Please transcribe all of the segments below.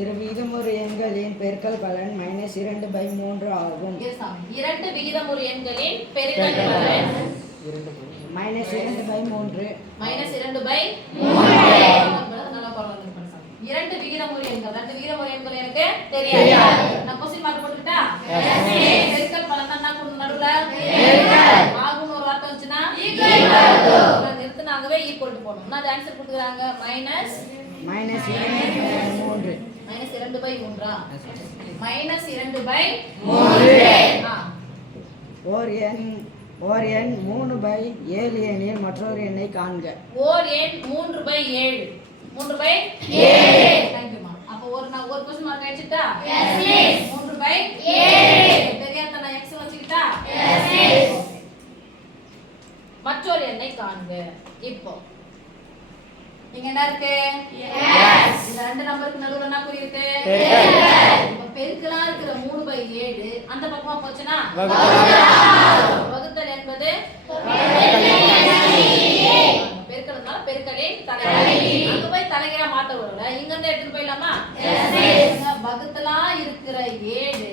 இரு விகிதமுறு எண்களின் பெருக்கல் பலன் -2/3 ஆகும். இரண்டு விகிதமுறு எண்களின் பெருக்கல் பலன் -2/3. நல்லா பரவாயில்ல. இரண்டு விகிதமுறு எண்கள், ரெண்டு விகிதமுறு எண்கள் எனக்கு தெரியாது. நான் क्वेश्चन மார்க் போட்டுட்டா பெருக்கல் பலன் தான் நான் கொண்டு நடுவுல ஆகும்னு ஒரு வார்த்தை வந்துச்சுனா ஈக்குவல் டு நிறுத்துனாங்கவே ஈக்குவல் டு போடணும். நான் ஆன்சர் கொடுக்குறாங்க -2/3. -2/3. ஓர் எண் 3/7 எனில் மற்றொரு எண்ணை காண்க. ஓர் எண் 3/7. 3/7. தேங்க்யூமா. அப்ப ஒரு क्वेश्चन மார்க் ஆயிடுச்சுட்டா? Yes miss. 3/7. தெரியாத நான் x வச்சுக்கிட்டா? Yes miss. மற்றொரு எண்ணை காண்க. இப்போ இங்க என்ன இருக்கு? எஸ். இந்த ரெண்டு நம்பருக்கு நடுவுல என்ன குறி இருக்கு? பெருக்கல். இப்ப பெருக்கலா இருக்கிற 3/7 அந்த பக்கமா போச்சுனா வகுத்தல் என்பது பெருக்கல்னால பெருக்கலின் தலைகீழ். அங்க போய் தலைகீழா மாத்த வரல. இங்க இருந்து எடுத்து போயிடலாமா? எஸ். வகுத்தலா இருக்கிற 7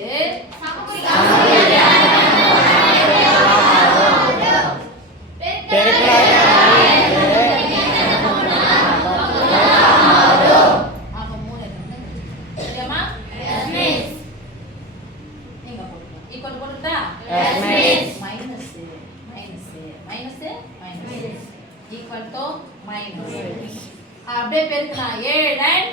அப்படியே பெருக்குனா 7 and